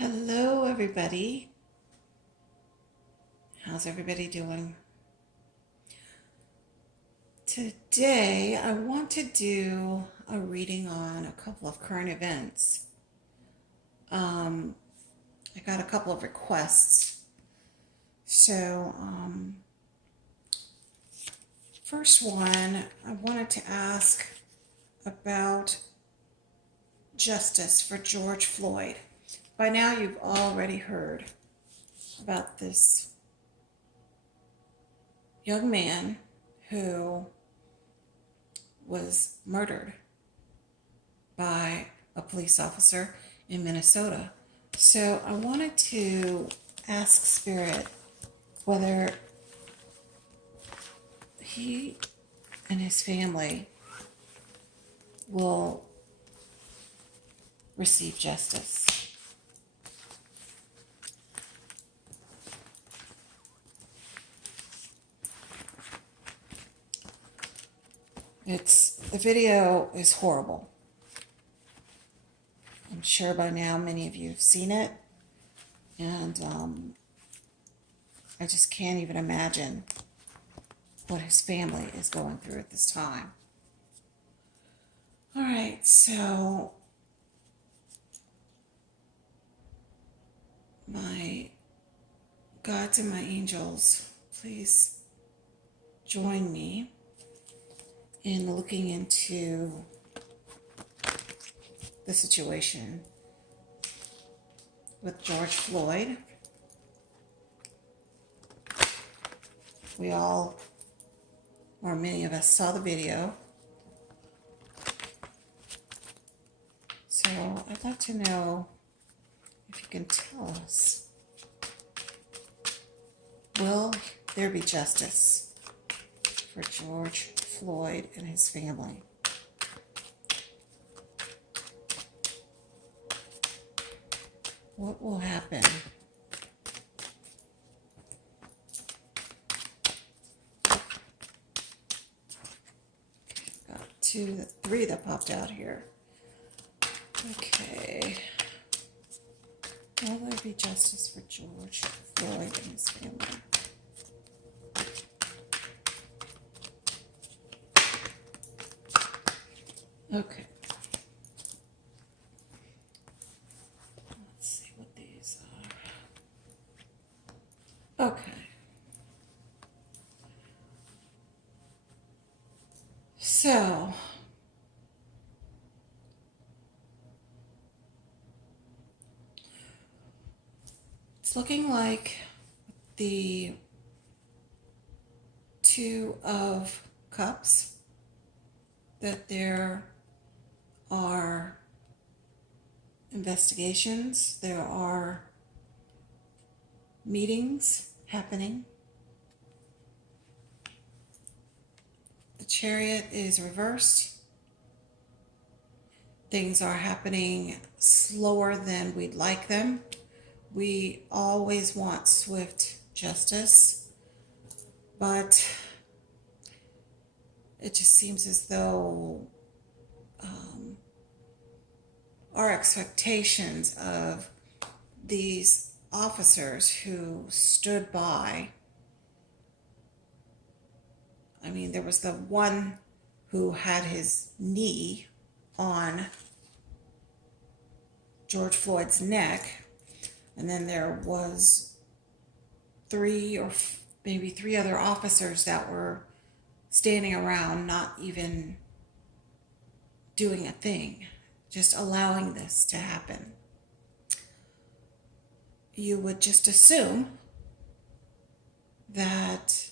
Hello, everybody. How's everybody doing? Today, I want to do a reading on a couple of current events. Um, I got a couple of requests. So, first one, I wanted to ask about justice for George Floyd. By now, you've already heard about this young man who was murdered by a police officer in Minnesota. So I wanted to ask Spirit whether he and his family will receive justice. The video is horrible. I'm sure by now many of you have seen it, and I just can't even imagine what his family is going through at this time. All right, so my gods and my angels, please join me in looking into the situation with George Floyd. We all, or many of us, saw the video. So I'd like to know if you can tell us, will there be justice for George Floyd and his family? What will happen? Got three that popped out here. Okay. Will there be justice for George Floyd and his family? Okay. Let's see what these are. Okay. So, it's looking like the Two of Cups that there are investigations, there are meetings happening. The Chariot is reversed. Things are happening slower than we'd like them. We always want swift justice, but it just seems as though our expectations of these officers who stood by, I mean, there was the one who had his knee on George Floyd's neck, and then there was three or maybe three other officers that were standing around, not even doing a thing, just allowing this to happen. You would just assume that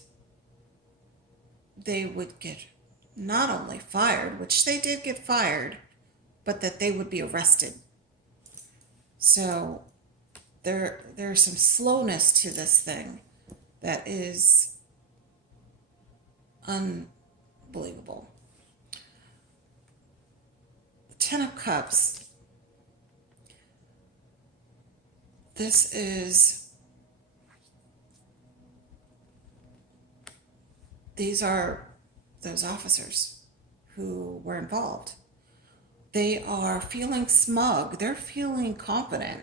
they would get not only fired, which they did get fired, but that they would be arrested. So there's some slowness to this thing that is unbelievable. The Ten of Cups. These are those officers who were involved. They are feeling smug. They're feeling confident.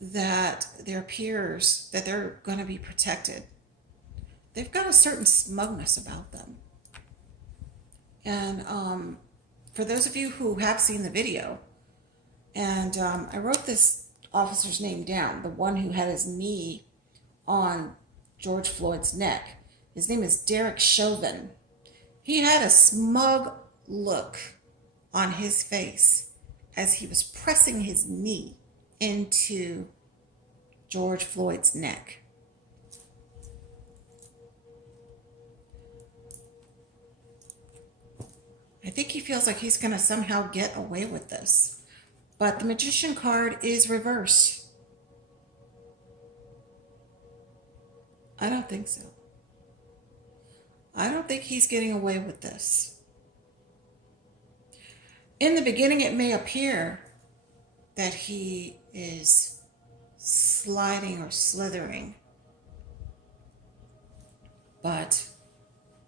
that their peers, that they're going to be protected. They've got a certain smugness about them. And for those of you who have seen the video, and I wrote this officer's name down, the one who had his knee on George Floyd's neck. His name is Derek Chauvin. He had a smug look on his face as he was pressing his knee into George Floyd's neck. I think he feels like he's going to somehow get away with this. But the magician card is reversed. I don't think so. I don't think he's getting away with this. In the beginning, it may appear that he is sliding or slithering. But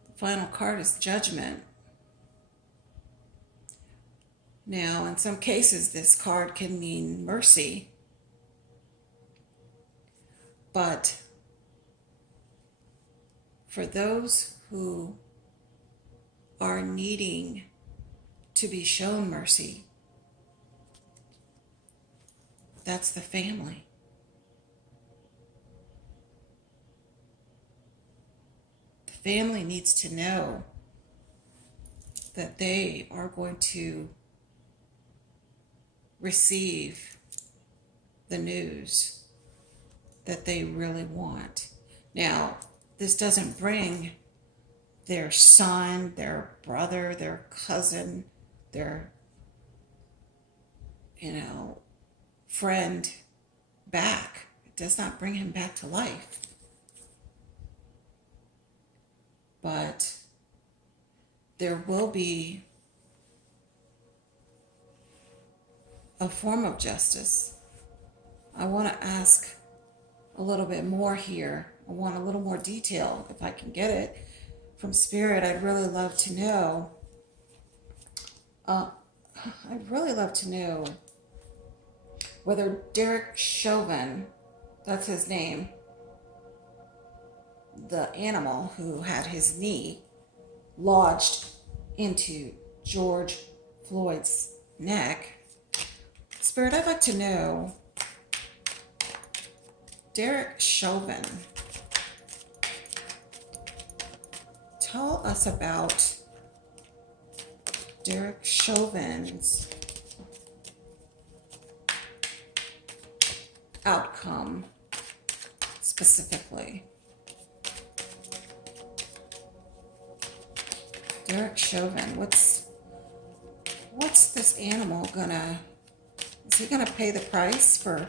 the final card is judgment. Now, in some cases, this card can mean mercy. But for those who are needing to be shown mercy, that's the family. The family needs to know that they are going to receive the news that they really want. Now, this doesn't bring their son, their brother, their cousin, their, friend back. It does not bring him back to life. But there will be a form of justice. I want to ask a little bit more here. I want a little more detail if I can get it from Spirit. I'd really love to know. Whether Derek Chauvin, that's his name, the animal who had his knee lodged into George Floyd's neck. Spirit, I'd like to know, Derek Chauvin, tell us about Derek Chauvin's outcome specifically. Derek Chauvin, what's this animal gonna, is he gonna pay the price for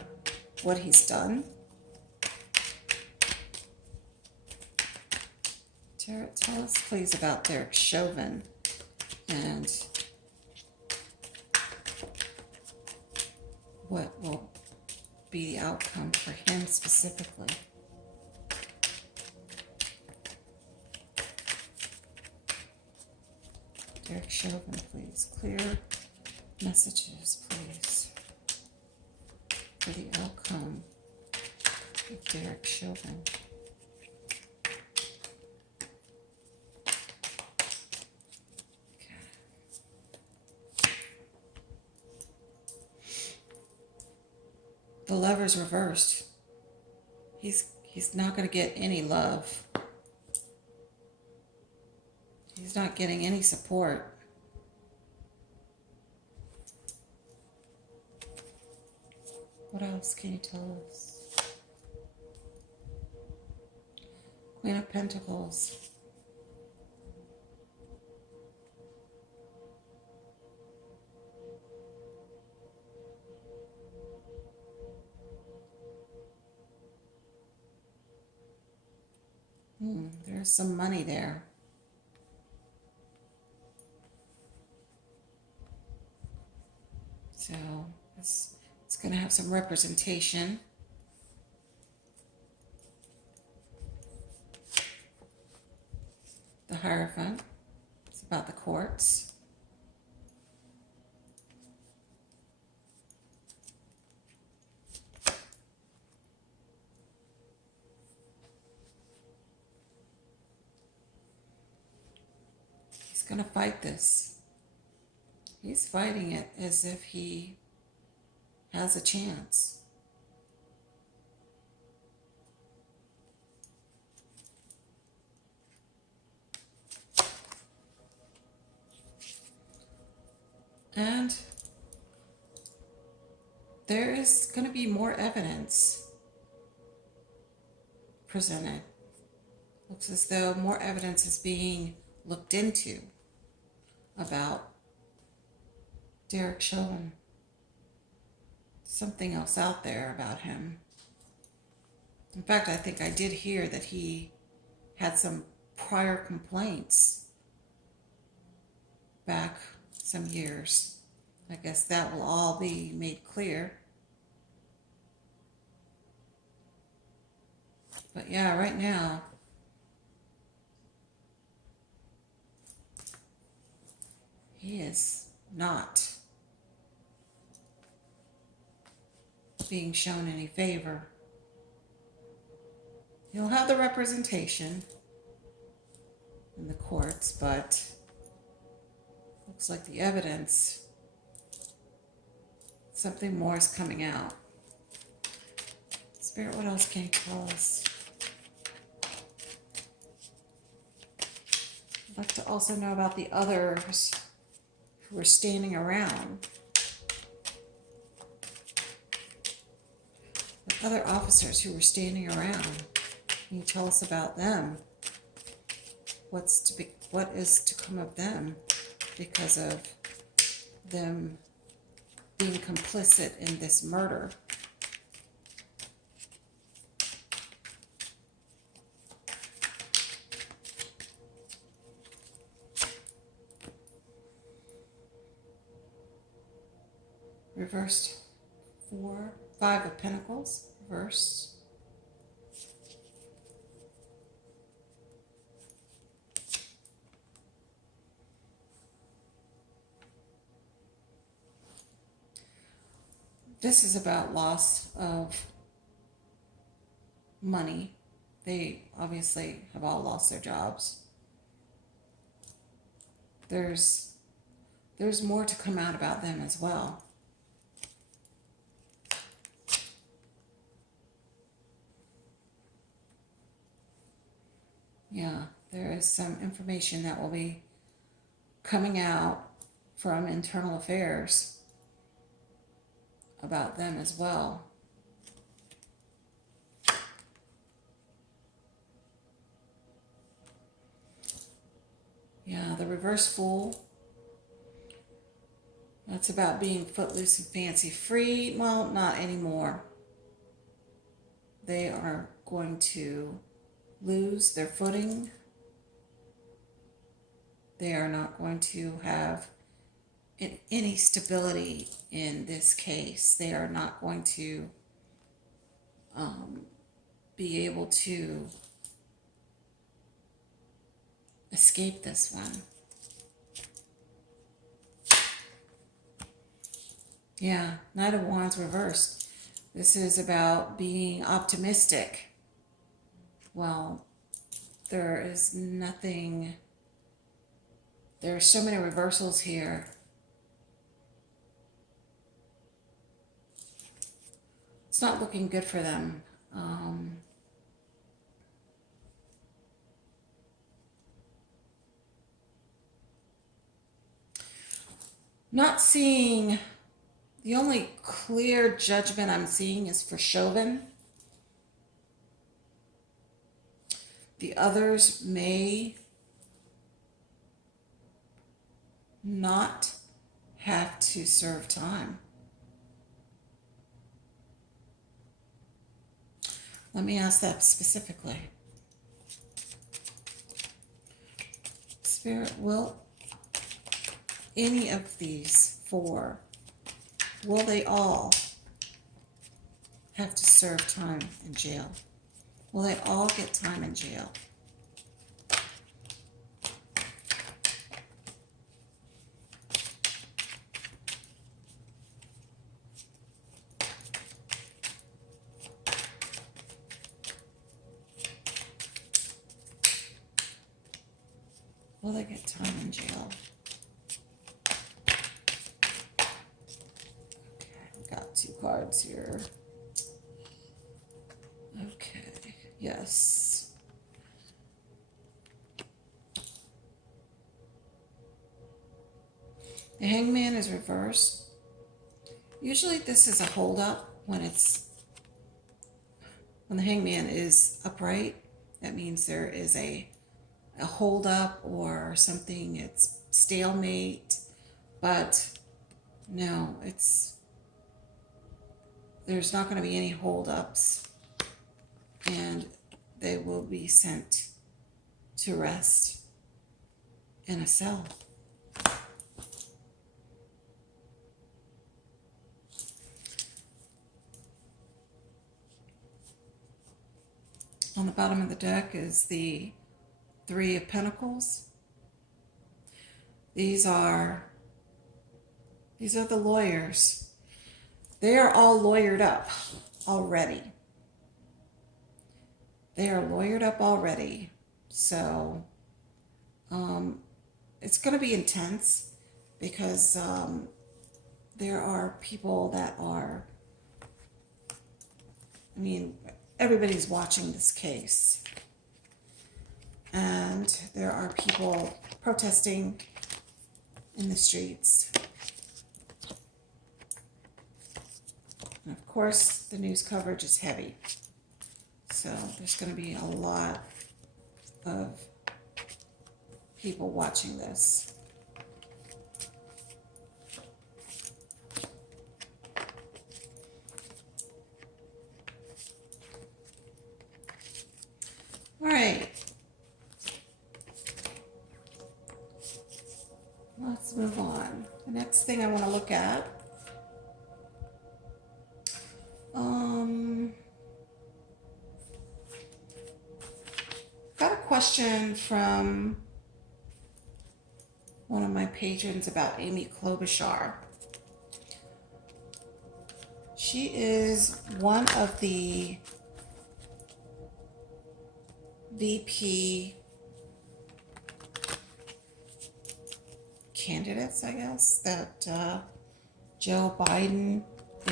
what he's done? Tell us please about Derek Chauvin and what will be the outcome for him specifically. Derek Chauvin, please. Clear messages, please, for the outcome of Derek Chauvin. The Lover's reversed. He's not going to get any love. He's not getting any support. What else can you tell us? Queen of Pentacles. There's some money there. So it's going to have some representation. The Hierophant. It's about the courts. going to fight this. He's fighting it as if he has a chance. And there is going to be more evidence presented. Looks as though more evidence is being looked into about Derek Chauvin. Something else out there about him. In fact, I think I did hear that he had some prior complaints back some years. I guess that will all be made clear. But yeah, right now, he is not being shown any favor. He'll have the representation in the courts, but looks like the evidence, something more is coming out. Spirit, what else can you tell us? I'd like to also know about the others who were standing around. The other officers who were standing around. Can you tell us about them? What is to come of them because of them being complicit in this murder? Reversed 5 of Pentacles, reversed. This is about loss of money. They obviously have all lost their jobs. There's more to come out about them as well. Yeah, there is some information that will be coming out from internal affairs about them as well. Yeah, the reverse fool. That's about being footloose and fancy free. Well, not anymore. They are going to lose their footing. They are not going to have any stability in this case. They are not going to be able to escape this one. Yeah, Knight of Wands reversed. This is about being optimistic. Well, there is nothing. There are so many reversals here. It's not looking good for them. Not seeing, the only clear judgment I'm seeing is for Chauvin. The others may not have to serve time. Let me ask that specifically. Spirit, will any of these 4, will they all have to serve time in jail? Will they all get time in jail? Will they get time in jail? Got two cards here. Okay, yes. The Hangman is reversed. Usually this is a holdup when the Hangman is upright. That means there is a holdup or something. It's stalemate. But no, there's not going to be any holdups, and they will be sent to rest in a cell. On the bottom of the deck is the Three of Pentacles. These are the lawyers. They are all lawyered up already. They are lawyered up already. So it's going to be intense because there are people that are, everybody's watching this case. And there are people protesting in the streets. And of course, the news coverage is heavy. So there's going to be a lot of people watching this. All right. Let's move on. The next thing I want to look at, got a question from one of my patrons about Amy Klobuchar. She is one of the VP candidates, I guess, that Joe Biden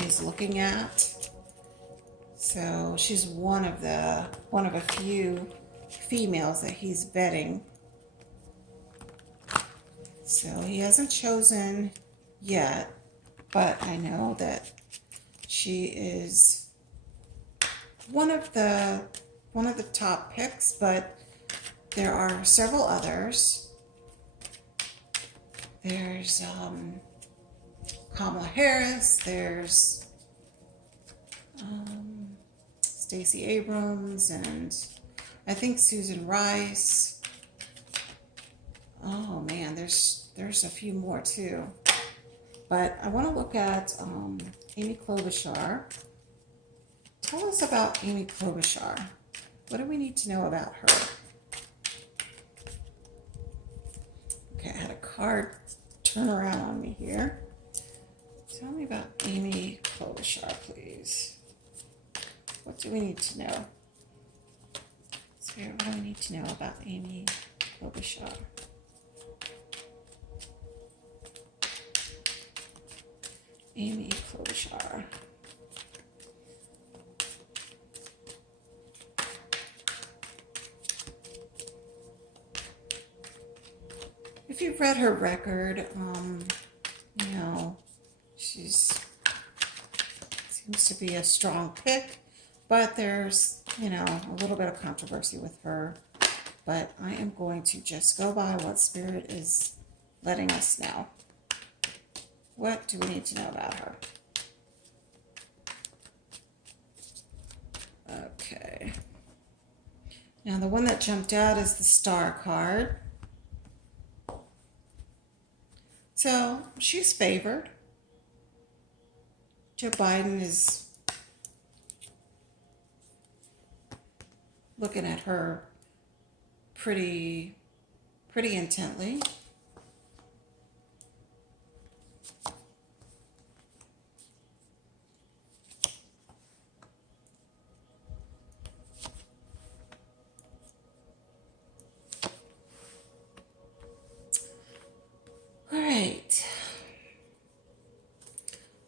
is looking at. So she's one of a few females that he's vetting. So he hasn't chosen yet, but I know that she is one of the top picks, but there are several others. There's Kamala Harris, there's Stacey Abrams, and I think Susan Rice. Oh man, there's a few more too. But I want to look at Amy Klobuchar. Tell us about Amy Klobuchar. What do we need to know about her? Okay, I had a card turn around on me here. Tell me about Amy Klobuchar, please. What do we need to know? Spirit, what do we need to know about Amy Klobuchar? Amy Klobuchar. If you've read her record, she seems to be a strong pick, but there's, a little bit of controversy with her. But I am going to just go by what Spirit is letting us know. What do we need to know about her? Okay. Now the one that jumped out is the Star card. So she's favored. Joe Biden is looking at her pretty intently.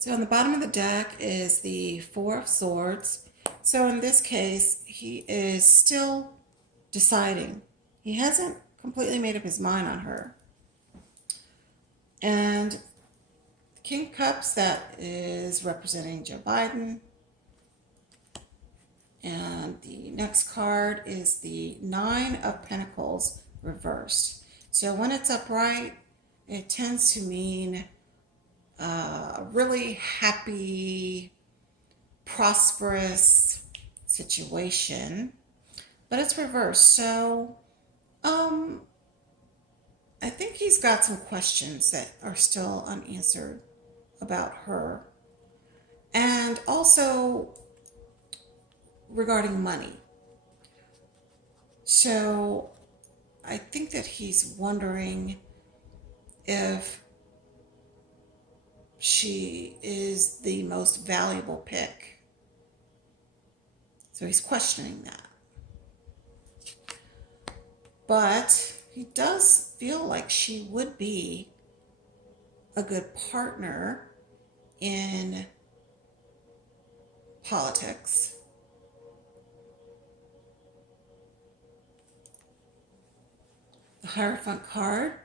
So on the bottom of the deck is the Four of Swords. So in this case, he is still deciding. He hasn't completely made up his mind on her. And the King of Cups, that is representing Joe Biden. And the next card is the Nine of Pentacles reversed. So when it's upright, it tends to mean a really happy, prosperous situation, but it's reversed. So I think he's got some questions that are still unanswered about her. And also regarding money. So I think that he's wondering if she is the most valuable pick. So he's questioning that. But he does feel like she would be a good partner in politics. The Hierophant card.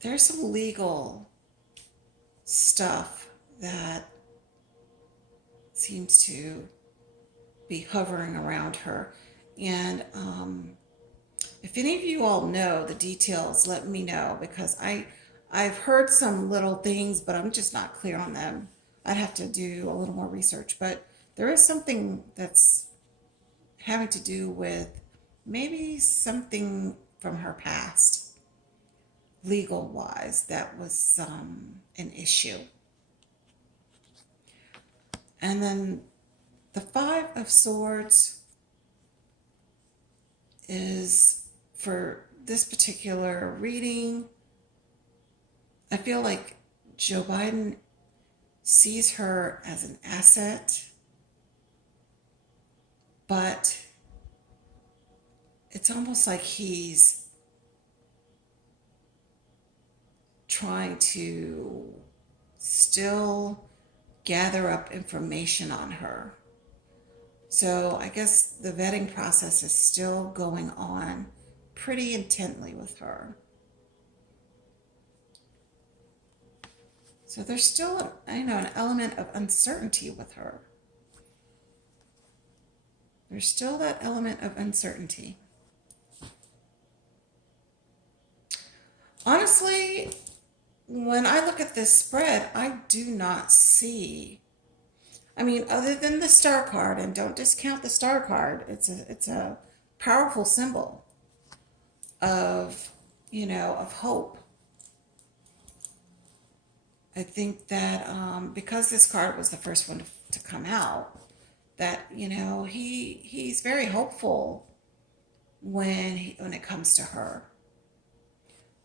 There's some legal stuff that seems to be hovering around her. And if any of you all know the details, let me know, because I've heard some little things, but I'm just not clear on them. I'd have to do a little more research, but there is something that's having to do with maybe something from her past, legal wise, that was an issue. And then the Five of Swords is, for this particular reading, I feel like Joe Biden sees her as an asset, but it's almost like he's trying to still gather up information on her. So I guess the vetting process is still going on pretty intently with her. So there's still, an element of uncertainty with her. There's still that element of uncertainty. Honestly, when I look at this spread, I do not see, other than the star card, and don't discount the star card, it's a powerful symbol of, of hope. I think that because this card was the first one to come out, that, he's very hopeful when it comes to her.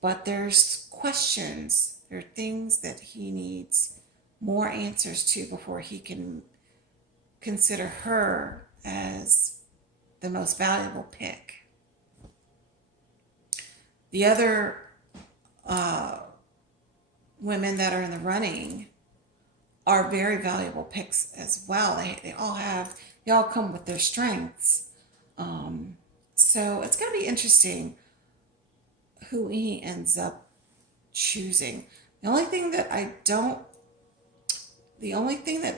But there's questions, there are things that he needs more answers to before he can consider her as the most valuable pick. The other women that are in the running are very valuable picks as well. They all come with their strengths. So it's going to be interesting who he ends up choosing. The only thing that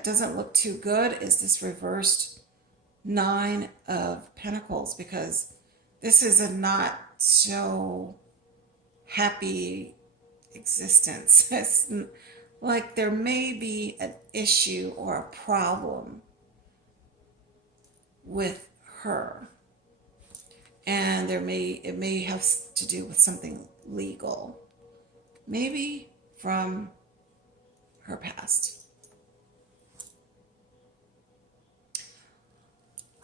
doesn't look too good is this reversed Nine of Pentacles, because this is a not so happy existence. It's like there may be an issue or a problem with her, and it may have to do with something legal, maybe from her past.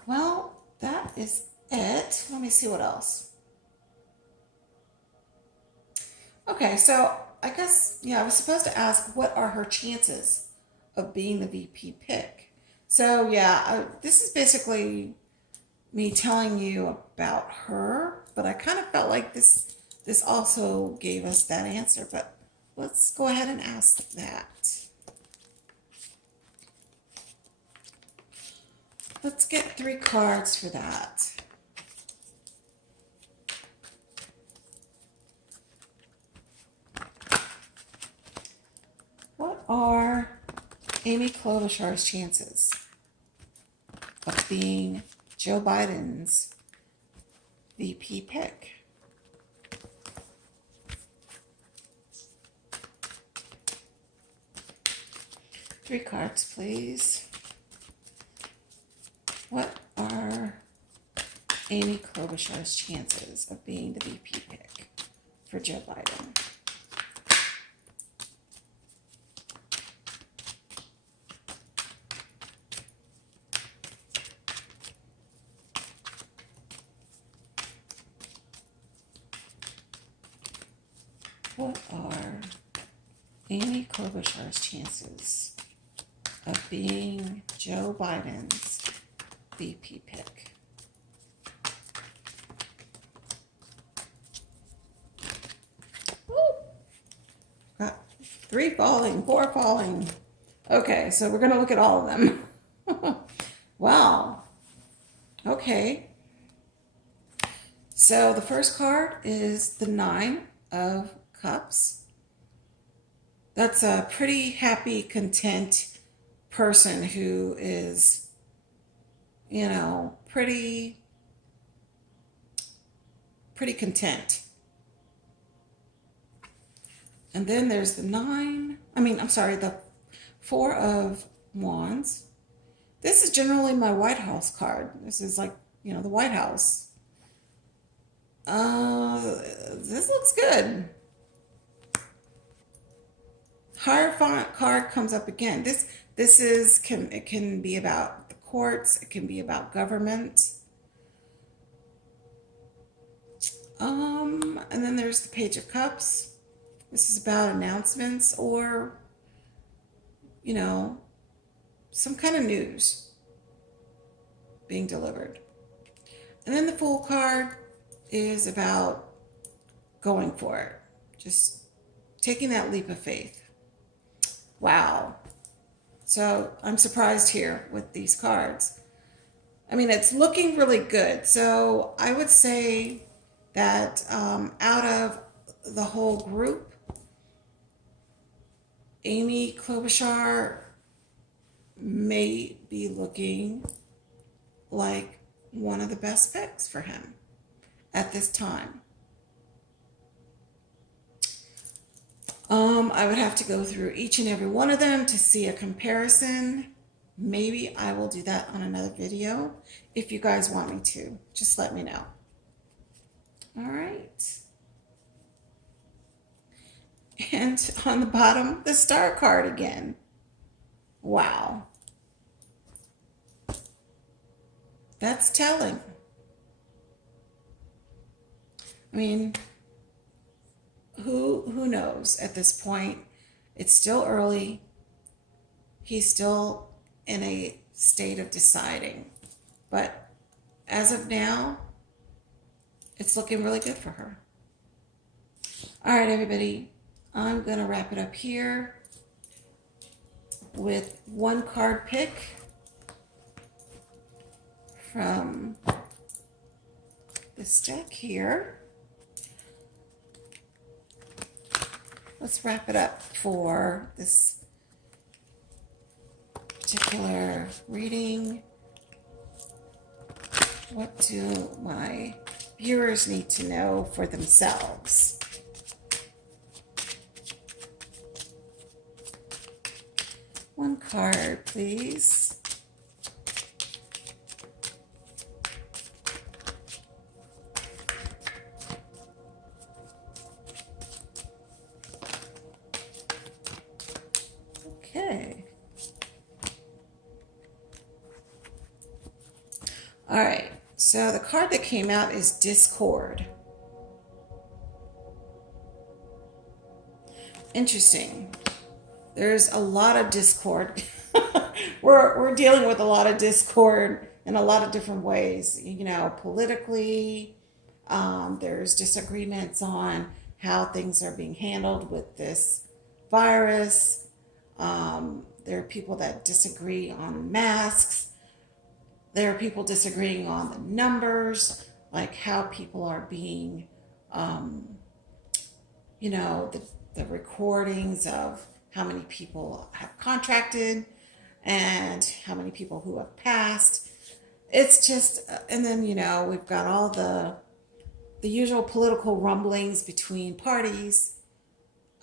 Well, that is it. Let me see what else. Okay, so I guess, I was supposed to ask, what are her chances of being the VP pick? So this is basically me telling you about her, but I kind of felt like this also gave us that answer. But let's go ahead and ask that. Let's get 3 cards for that. What are Amy Klobuchar's chances of being Joe Biden's VP pick? Three cards, please. What are Amy Klobuchar's chances of being the VP pick for Joe Biden? What are Amy Klobuchar's chances of being Joe Biden's VP pick? Woo! Got 3 falling, 4 falling. Okay, so we're going to look at all of them. Wow. Okay. So the first card is the 9 of Cups. That's a pretty happy, content person who is, you know, pretty content. And then there's the the 4 of Wands. This is generally my White House card. This is like, you know, the White House. This looks good. Hierophant card comes up again. It can be about the courts. It can be about government. And then there's the Page of Cups. This is about announcements or, you know, some kind of news being delivered. And then the Fool card is about going for it. Just taking that leap of faith. Wow. So I'm surprised here with these cards. I mean, it's looking really good. So I would say that out of the whole group, Amy Klobuchar may be looking like one of the best picks for him at this time. I would have to go through each and every one of them to see a comparison. Maybe I will do that on another video. If you guys want me to, just let me know. All right. And on the bottom, the Star card again. Wow. That's telling. I mean, who knows at this point? It's still early. He's still in a state of deciding. But as of now, it's looking really good for her. All right, everybody. I'm going to wrap it up here with 1 card pick from this deck here. Let's wrap it up for this particular reading. What do my viewers need to know for themselves? One card, please. Okay. All right. So the card that came out is Discord. Interesting. There's a lot of discord. we're dealing with a lot of discord in a lot of different ways. You know, politically, there's disagreements on how things are being handled with this virus. There are people that disagree on masks. There are people disagreeing on the numbers, like how people are being, the recordings of how many people have contracted and how many people who have passed. It's just, and then, we've got all the usual political rumblings between parties.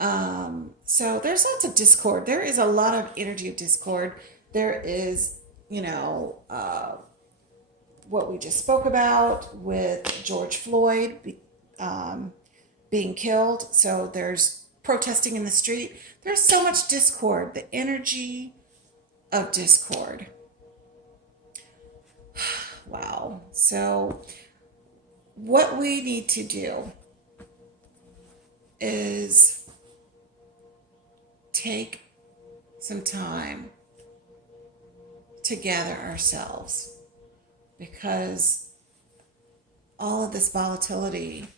So there's lots of discord. There is a lot of energy of discord. There is, what we just spoke about with George Floyd being killed. So there's protesting in the street. There's so much discord, the energy of discord. Wow. So what we need to do is take some time to gather ourselves, because all of this volatility,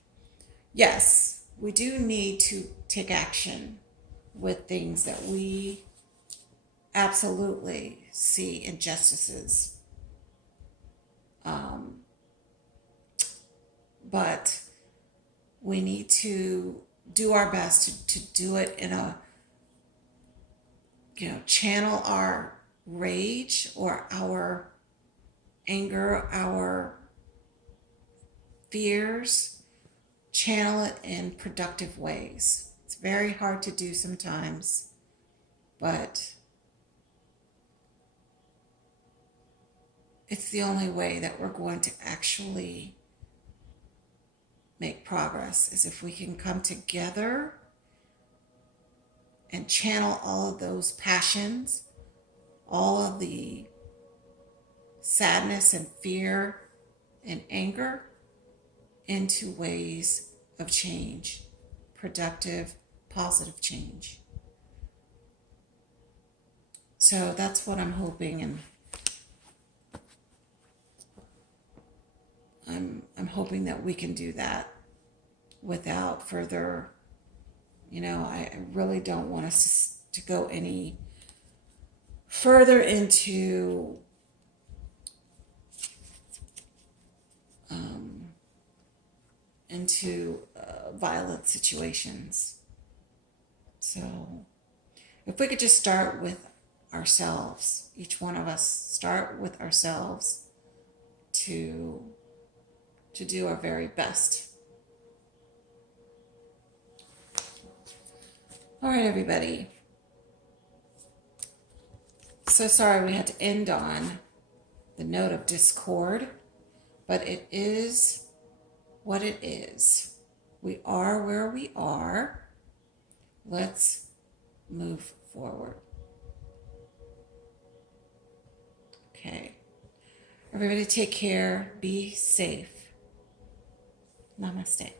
yes, we do need to take action with things that we absolutely see injustices. But we need to do our best to do it in a, channel our rage or our anger, our fears, channel it in productive ways. It's very hard to do sometimes, but it's the only way that we're going to actually make progress, is if we can come together and channel all of those passions, all of the sadness and fear and anger into ways of change, productive, positive change. So that's what I'm hoping, and I'm hoping that we can do that without further, I really don't want us to go any further into violent situations. So if we could just start with ourselves, each one of us start with ourselves to do our very best. All right, everybody. So sorry we had to end on the note of discord, but it is what it is. We are where we are. Let's move forward. Okay. Everybody take care. Be safe. Namaste.